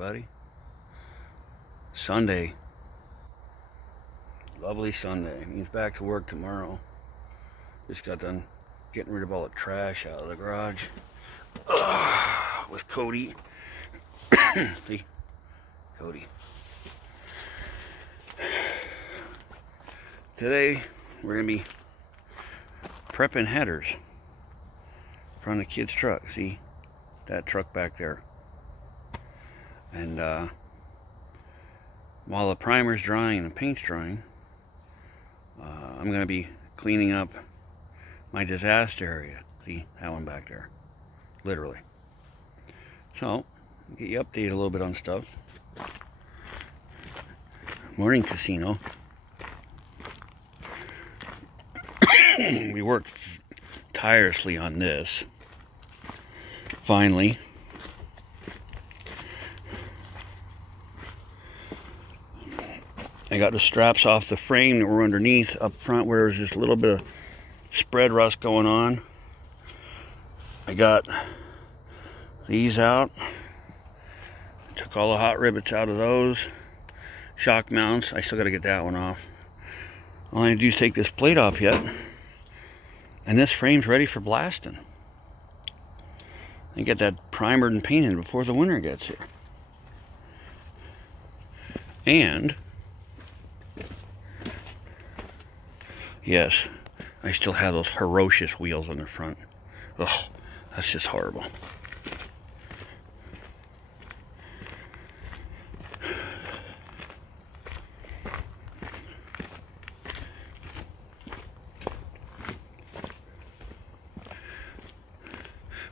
everybody. Sunday. Lovely Sunday. Means back to work tomorrow. Just got done getting rid of all the trash out of the garage. With Cody. See? Cody. Today, we're going to be prepping headers from the kid's truck. See? That truck back there. And while the primer's drying and the paint's drying, I'm going to be cleaning up my disaster area. See, that one back there. Literally. So, I'll get you updated a little bit on stuff. Morning, Casino. We worked tirelessly on this. Finally. I got the straps off the frame that were underneath up front where there's just a little bit of spread rust going on. I got these out. Took all the hot rivets out of those. Shock mounts. I still got to get that one off. All I need to do is take this plate off yet. And this frame's ready for blasting. And get that primered and painted before the winter gets here. And yes, I still have those ferocious wheels on the front. Ugh, that's just horrible.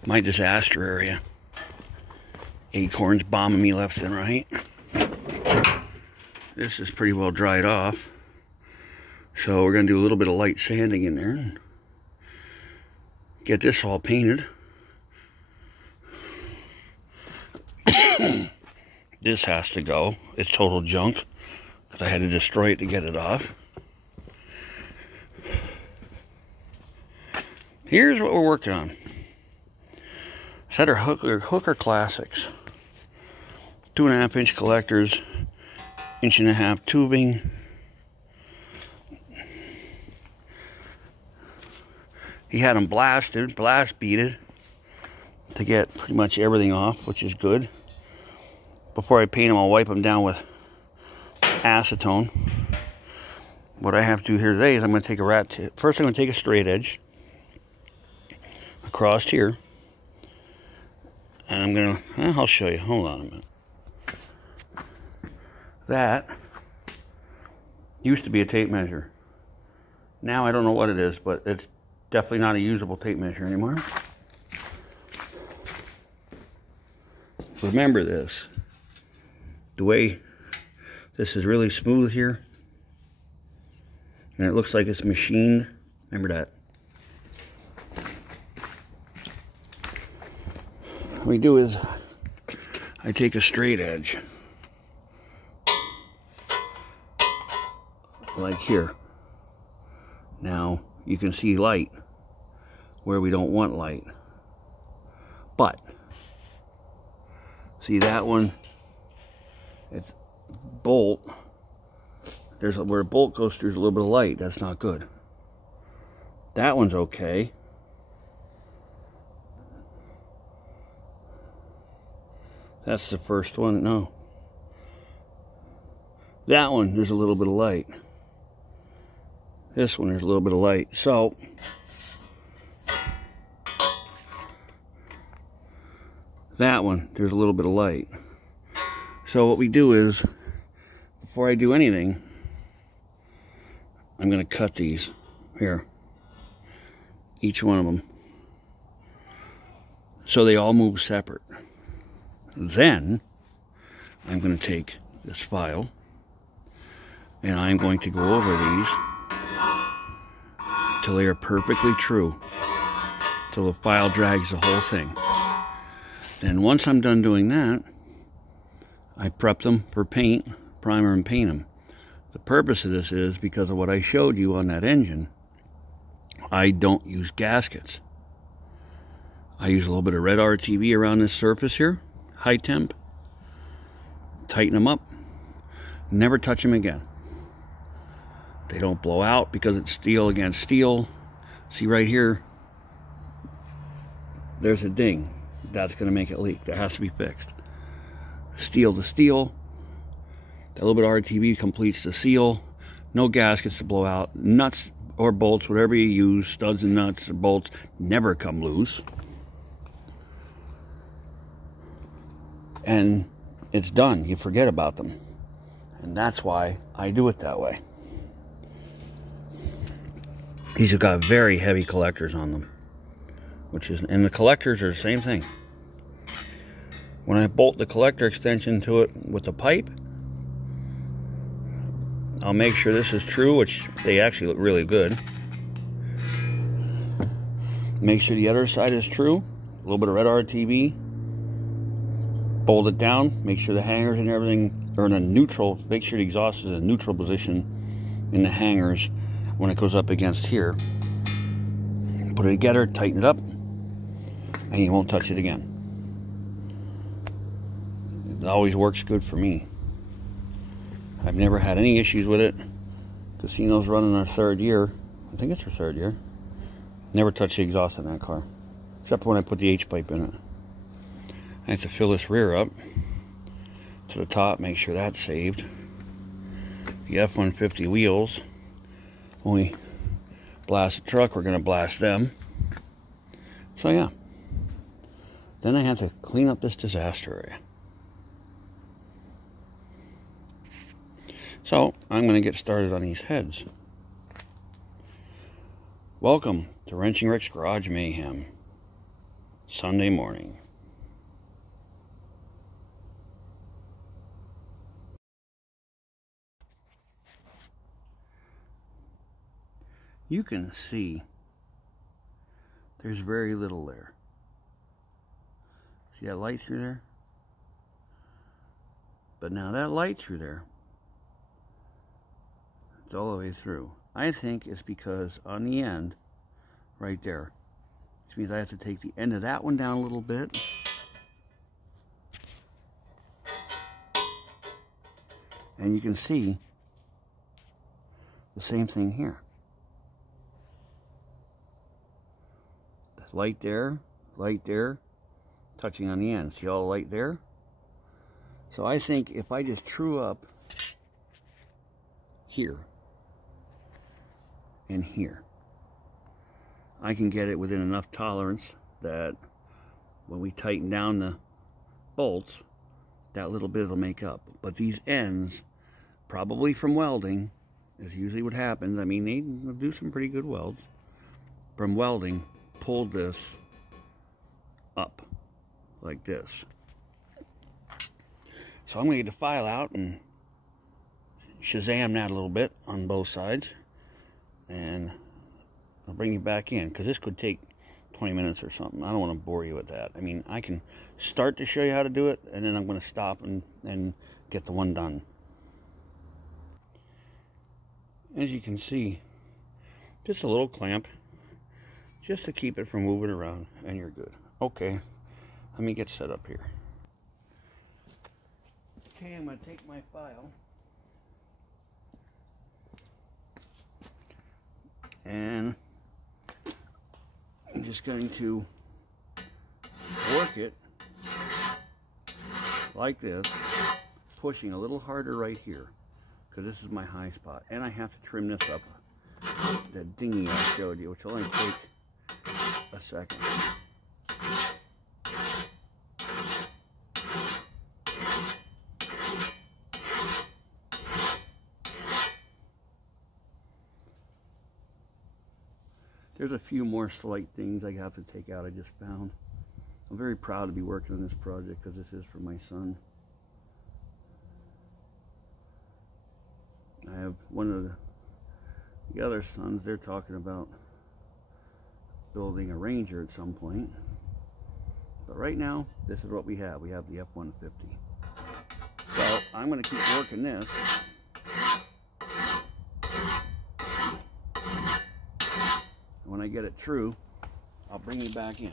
My disaster area. Acorns bombing me left and right. This is pretty well dried off. So we're going to do a little bit of light sanding in there and get this all painted. This has to go. It's total junk because I had to destroy it to get it off. Here's what we're working on. Set our hooker classics. 2.5 inch collectors, 1.5 inch tubing. He had them blast beaded to get pretty much everything off, which is good. Before I paint them, I'll wipe them down with acetone. What I have to do here today is I'm going to take a rat tip. First, I'm going to take a straight edge across here. And I'm going to, I'll show you. Hold on a minute. That used to be a tape measure. Now I don't know what it is, but it's definitely not a usable tape measure anymore. Remember this. The way this is really smooth here. And it looks like it's machined. Remember that. What we do is I take a straight edge. Like here. Now you can see light where we don't want light. But see that one, it's bolt. There's where a bolt goes through, there's a little bit of light. That's not good. That one's okay. That's the first one. No. That one, there's a little bit of light. This one, there's a little bit of light. So, that one, there's a little bit of light. So what we do is, before I do anything, I'm going to cut these. Here. Each one of them. So they all move separate. Then, I'm going to take this file, and I'm going to go over these till they are perfectly true, till the file drags the whole thing. Then once I'm done doing that, I prep them for paint, primer, and paint them. The purpose of this is because of what I showed you on that engine. I don't use gaskets. I use a little bit of red RTV around this surface here, high temp, tighten them up, never touch them again. They don't blow out because it's steel against steel. See right here, there's a ding. That's going to make it leak. That has to be fixed. Steel to steel. That little bit of RTV completes the seal. No gaskets to blow out. Nuts or bolts, whatever you use, studs and nuts or bolts, never come loose. And it's done. You forget about them. And that's why I do it that way. These have got very heavy collectors on them. And the collectors are the same thing. When I bolt the collector extension to it with the pipe, I'll make sure this is true, which they actually look really good. Make sure the other side is true. A little bit of red RTV. Bolt it down. Make sure the hangers and everything are in a neutral. Make sure the exhaust is in a neutral position in the hangers when it goes up against here. Put it together, tighten it up, and you won't touch it again. It always works good for me. I've never had any issues with it. Casino's running our 3rd year. I think it's our 3rd year. Never touched the exhaust in that car, except when I put the H-pipe in it. I have to fill this rear up to the top, make sure that's saved. The F-150 wheels, when we blast the truck, we're going to blast them. So yeah. Then I have to clean up this disaster area. So I'm going to get started on these heads. Welcome to Wrenching Rick's Garage Mayhem. Sunday morning. You can see there's very little there. See that light through there? But now that light through there, it's all the way through. I think it's because on the end, right there, which means I have to take the end of that one down a little bit. And you can see the same thing here. Light there, touching on the end. See all the light there? So I think if I just true up here and here, I can get it within enough tolerance that when we tighten down the bolts, that little bit will make up. But these ends, probably from welding, is usually what happens. I mean, they do some pretty good welds. From welding, pulled this up like this. So I'm going to get the file out and Shazam that a little bit on both sides, and I'll bring you back in because this could take 20 minutes or something. I don't want to bore you with that. I mean, I can start to show you how to do it, and then I'm going to stop and get the one done. As you can see, just a little clamp just to keep it from moving around, and you're good. Okay, let me get set up here. Okay, I'm going to take my file and I'm just going to work it like this, pushing a little harder right here because this is my high spot, and I have to trim this up, that dinghy I showed you, which will only take a second. There's a few more slight things I have to take out I just found. I'm very proud to be working on this project because this is for my son. I have one of the other sons, they're talking about building a Ranger at some point. But right now, this is what we have. We have the F-150. So I'm going to keep working this. When I get it true, I'll bring you back in.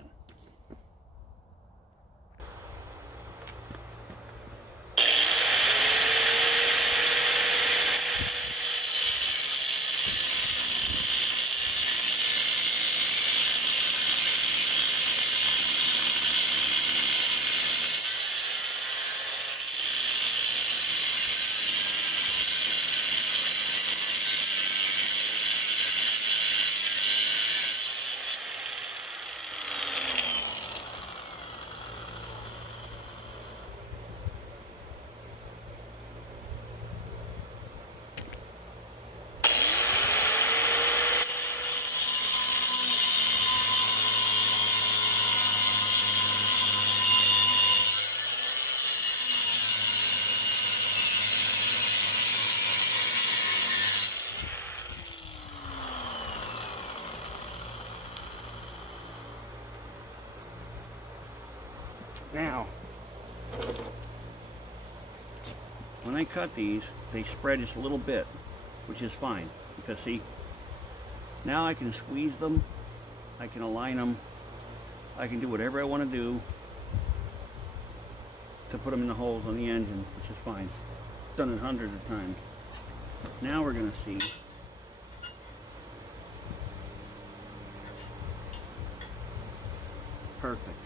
when I cut these, they spread just a little bit, which is fine, because see, now I can squeeze them, I can align them, I can do whatever I want to do to put them in the holes on the engine, which is fine. Done it hundreds of times. Now we're going to see perfect.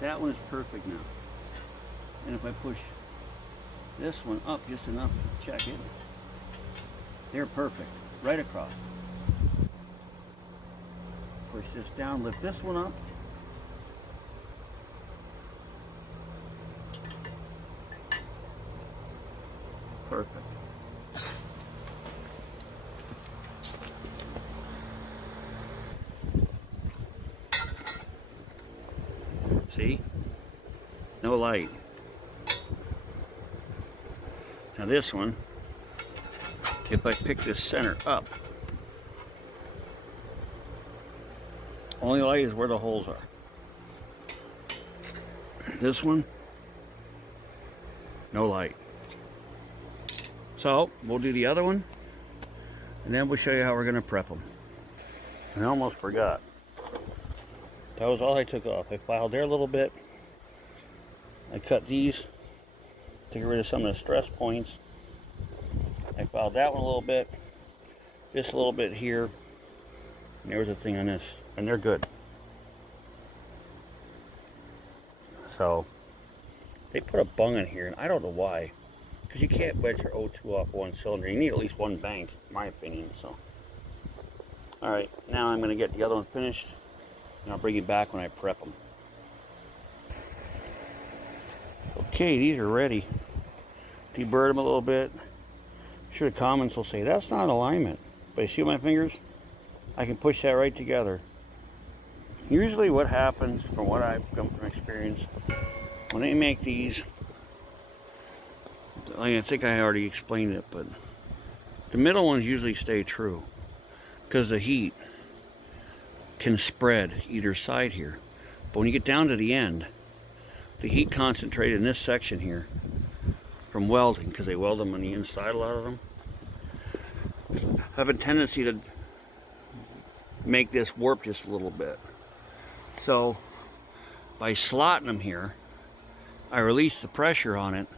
That one is perfect now. And if I push this one up just enough to check it, they're perfect, right across. Push this down, lift this one up. Perfect. See? No light. Now this one, if I pick this center up, only light is where the holes are. This one, no light. So we'll do the other one, and then we'll show you how we're going to prep them. I almost forgot. That was all I took off. I filed there a little bit. I cut these to get rid of some of the stress points. I filed that one a little bit. This a little bit here. And there was a thing on this. And they're good. So, they put a bung in here, and I don't know why. Because you can't wedge your O2 off one cylinder. You need at least one bank, in my opinion. So, alright, now I'm going to get the other one finished. And I'll bring you back when I prep them. Okay, these are ready. Deburred them a little bit. Sure, the comments will say, that's not alignment. But you see my fingers? I can push that right together. Usually what happens, from what I've come from experience, when they make these, I think I already explained it, but the middle ones usually stay true because the heat can spread either side here. But when you get down to the end, the heat concentrated in this section here from welding, because they weld them on the inside, a lot of them, have a tendency to make this warp just a little bit. So by slotting them here, I release the pressure on it,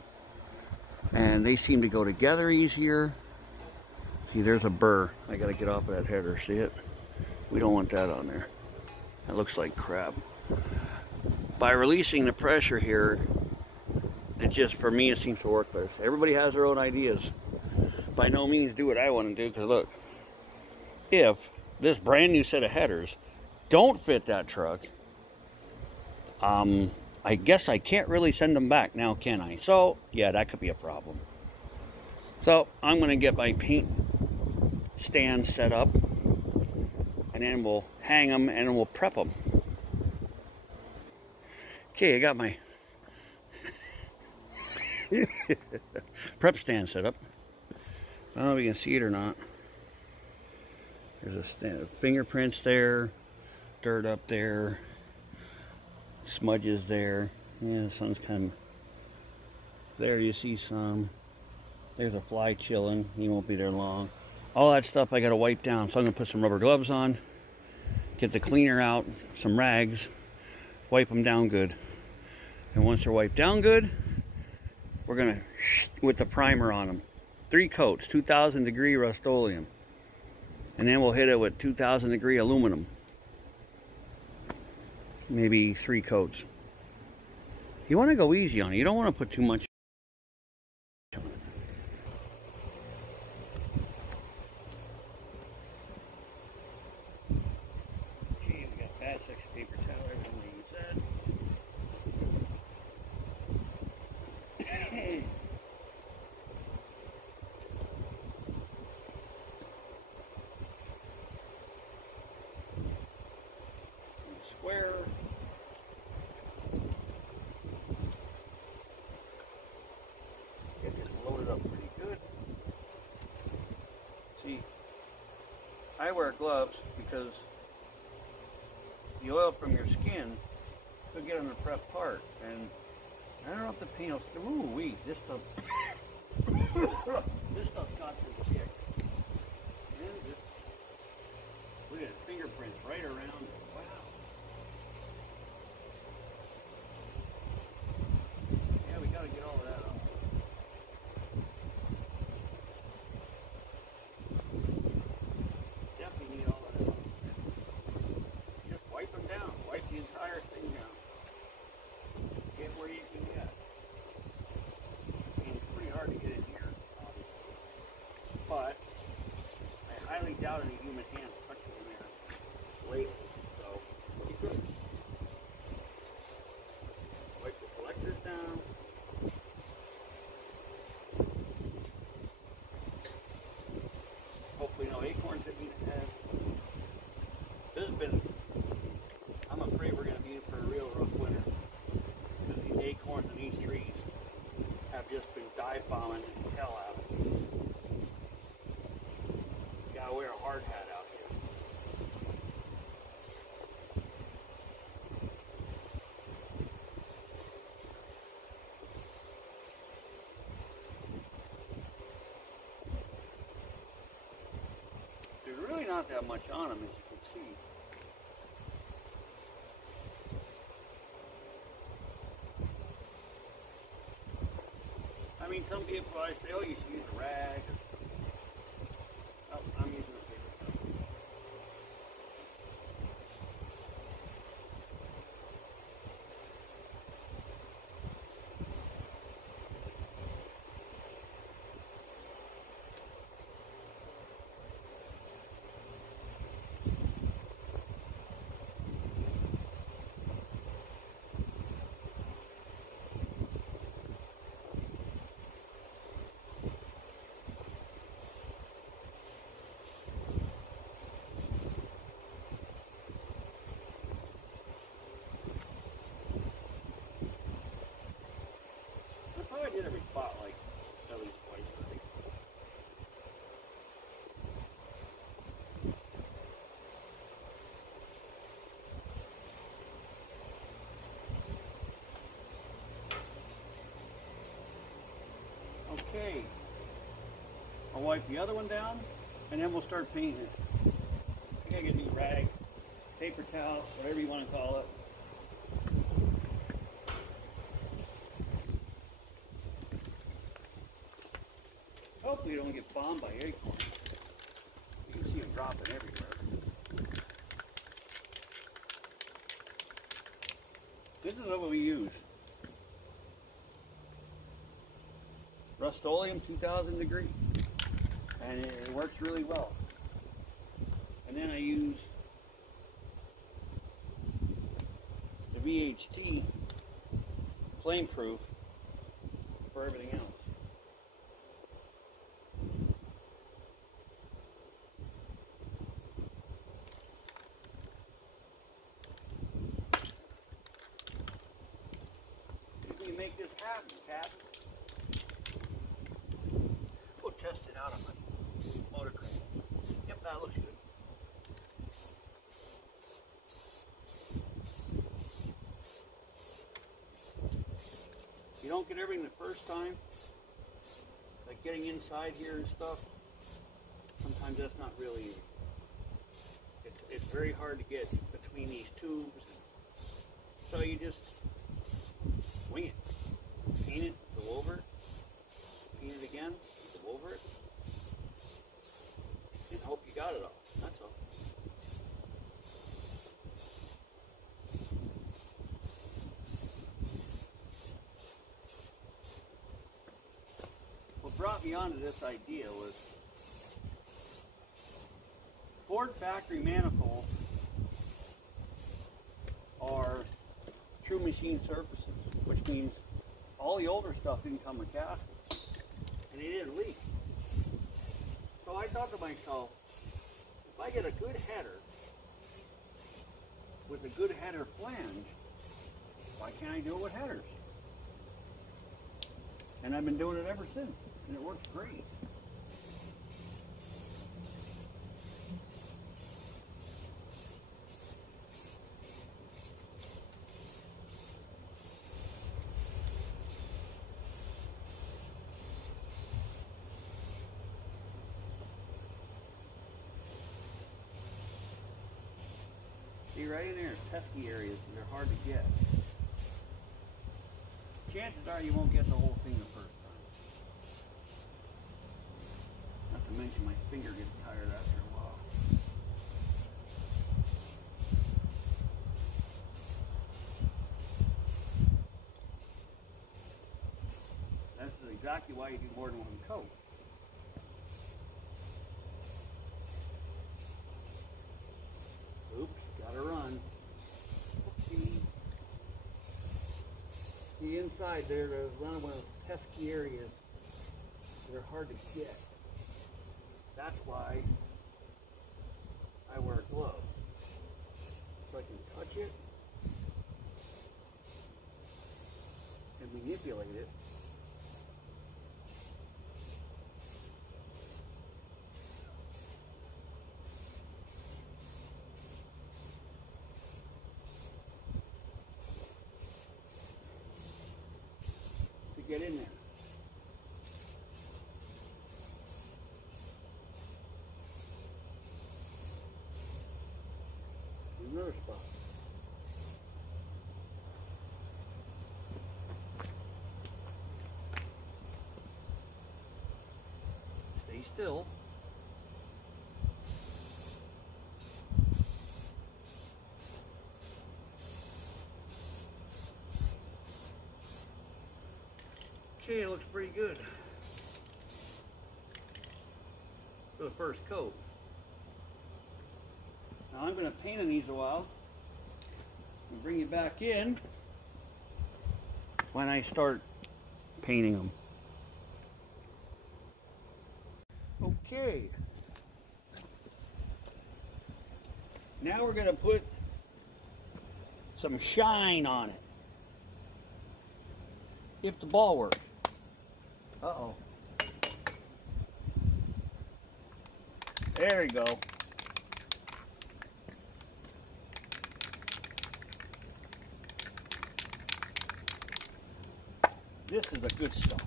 and they seem to go together easier. See, there's a burr. I got to get off of that header. See it? We don't want that on there. That looks like crap. By releasing the pressure here, it just, for me, it seems to work better. Everybody has their own ideas. By no means do what I want to do, because look, if this brand new set of headers don't fit that truck, I guess I can't really send them back now, can I? So, yeah, that could be a problem. So, I'm going to get my paint stand set up, and then we'll hang them, and then we'll prep them. Okay, I got my prep stand set up. I don't know if you can see it or not. There's a fingerprints there, dirt up there, smudges there. Yeah, the sun's kind of there. You see some. There's a fly chilling. He won't be there long. All that stuff I got to wipe down. So I'm gonna put some rubber gloves on, get the cleaner out, some rags, wipe them down good. And once they're wiped down good, we're gonna with the primer on them. 3 coats, 2000 degree Rust-Oleum. And then we'll hit it with 2000 degree aluminum. Maybe 3 coats. You want to go easy on it. You don't want to put too much on it. Okay, we got bad section paper towel, everything we said. Square. Get this loaded up pretty good. See, I wear gloves because the oil from your skin could get on the prep part, and I don't know if the paint will. Ooh wee, this stuff. This stuff got some kick. And just look at it, fingerprints right around it. Wow. Yeah, we gotta get all of that off. Definitely need all of that off. Just wipe them down. Wipe the entire thing down. Get where you can get. I mean, it's pretty hard to get in here, obviously. But I highly doubt any human hands touching in there lately. So, pretty good. Wipe the collectors down. Hopefully no acorns hit me in the head. This has been, I'm afraid we're going to be in for a real rough winter. Because these acorns in these trees have just been dive bombing the hell out of me. You gotta wear a hard hat out here. There's really not that much on them, as you can see. I mean, some people probably say, oh, you should use a rag. Oh, I'm using a paper towel. I probably did every spot like at least twice already. Okay, I'll wipe the other one down and then we'll start painting it. I gotta get a new rag, paper towel, whatever you want to call it. Hopefully you don't get bombed by acorns. You can see them dropping everywhere. This is what we use. Rust-Oleum 2000 degree. And it works really well. And then I use the VHT flame-proof for everything else. Make this happen, Captain. We'll test it out on my motor crane. Yep, that looks good. You don't get everything the first time, like getting inside here and stuff. Sometimes that's not really easy. It's very hard to get between these tubes. So you just wing it. Paint it, go over it, paint it again, go over it, and hope you got it all. That's all. What brought me onto this idea was Ford factory manifolds are true machine surfaces, which means all the older stuff didn't come with gaskets, and they didn't leak. So I thought to myself, if I get a good header with a good header flange, why can't I do it with headers? And I've been doing it ever since, and it works great. See, right in there, pesky areas, they're hard to get. Chances are you won't get the whole thing the first time. Not to mention my finger gets tired after a while. That's exactly why you do more than one coat. Oops, gotta run. Oopsie. The inside there, there's one of those pesky areas that are hard to get. That's why I wear gloves. So I can touch it and manipulate it. To get in there. Another spot. Stay still. Okay, it looks pretty good for the first coat. Now I'm going to paint on these a while and bring you back in when I start painting them. Okay. Now we're going to put some shine on it. If the ball works. Uh-oh. There we go. This is the good stuff.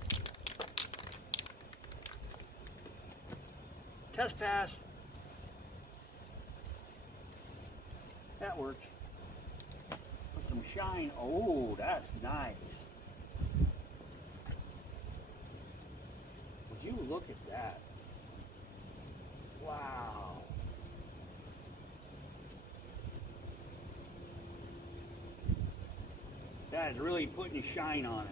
Test pass. That works. Put some shine. Oh, that's nice. Would you look at that? Wow. That is really putting shine on it.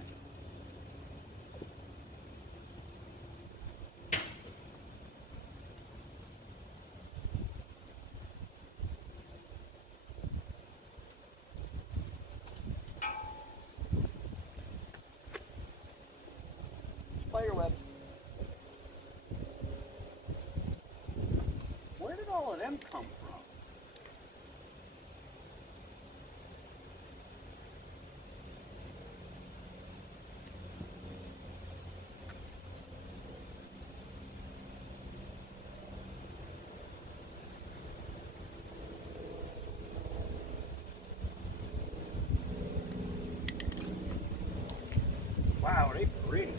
Spider web. Where did all of them come from? Wow, they're pretty.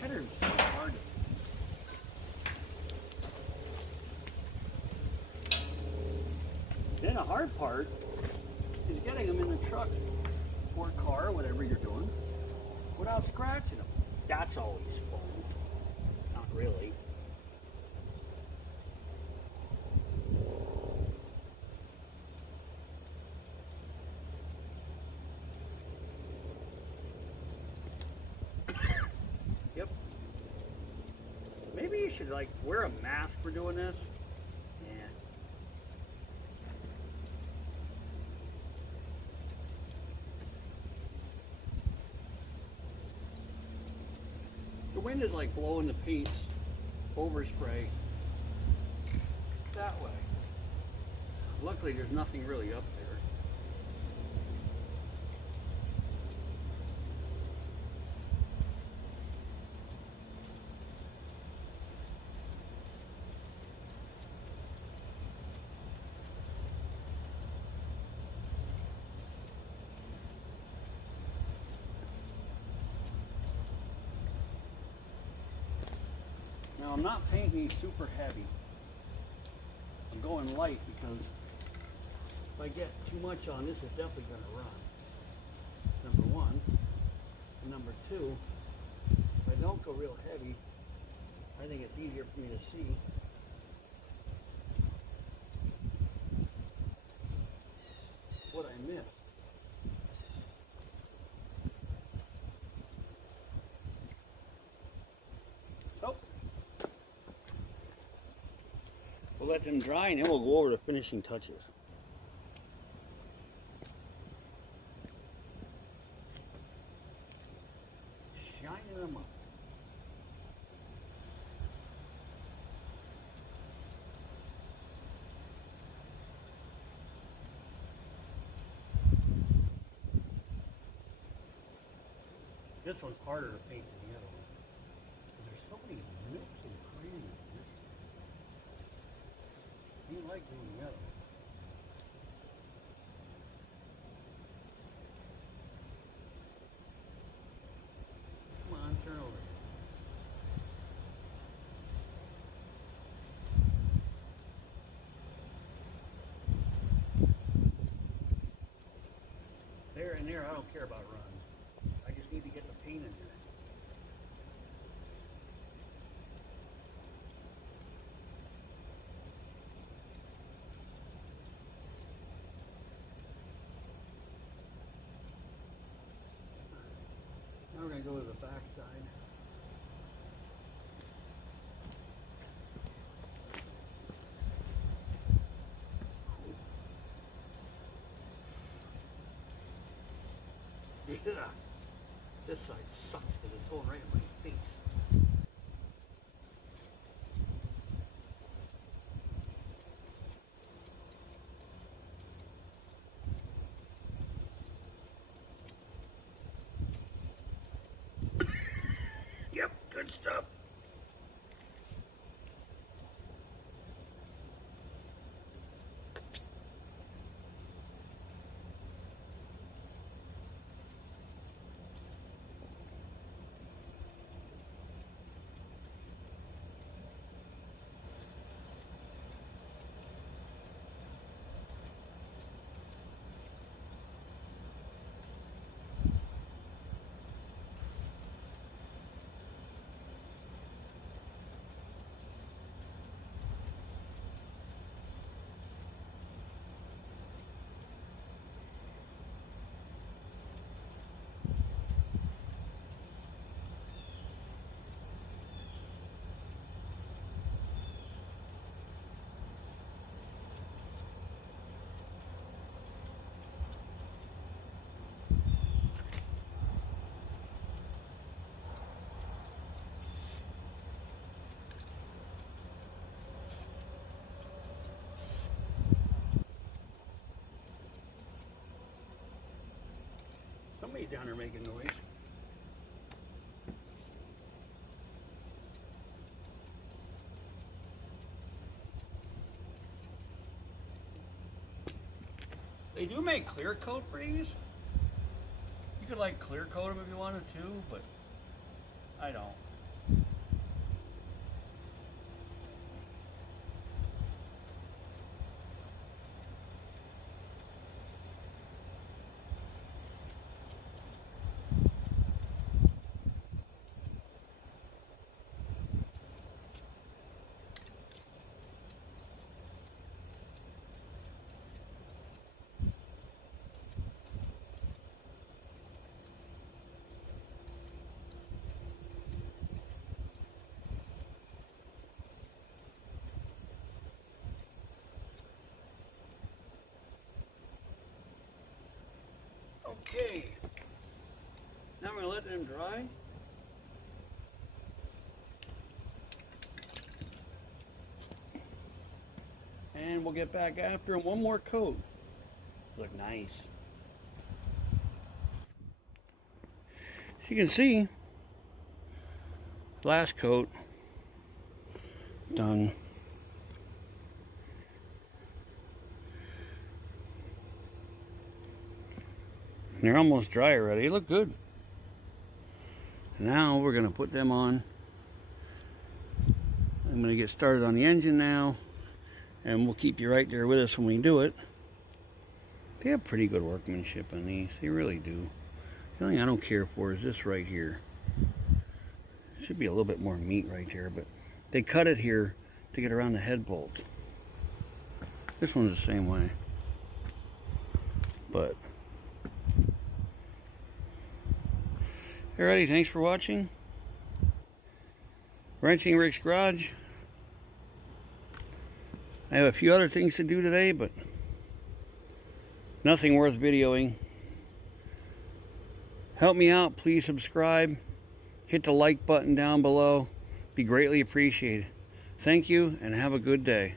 Header's so hard. Then the hard part is getting them in the truck or car, whatever you're doing, without scratching them. That's always fun. Not really. Yep. Maybe you should like wear a mask for doing this. Yeah. The wind is like blowing the paints overspray that way. Luckily there's nothing really up there. Now I'm not painting super heavy. I'm going light because if I get too much on this, it's definitely going to run. Number one. And number two, if I don't go real heavy, I think it's easier for me to see. What I missed. So, we'll let them dry and then we'll go over the finishing touches. Shining them up. This one's harder to paint than the other one. There's so many nooks and crannies in this one. You like doing the other one. Come on, turn over. There and there, I don't care about runs. I just need to get the paint in there. Now we're going to go to the back side. Yeah. This side sucks because it's going right in my face. Yep, good stuff. Somebody down there making noise. They do make clear coat for these. You could like clear coat them if you wanted to, but I don't. Okay, now I'm going to let them dry. And we'll get back after one more coat. Look nice. As you can see, last coat done. They're almost dry already. They look good. Now we're going to put them on I'm going to get started on the engine now, and we'll keep you right there with us when we do it. They have pretty good workmanship on these. They really do. The only thing I don't care for is this right here. Should be a little bit more meat right here, but they cut it here to get around the head bolt. This one's the same way. But alrighty, thanks for watching. Wrenching Rick's Garage. I have a few other things to do today, but nothing worth videoing. Help me out, please subscribe. Hit the like button down below. Be greatly appreciated. Thank you and have a good day.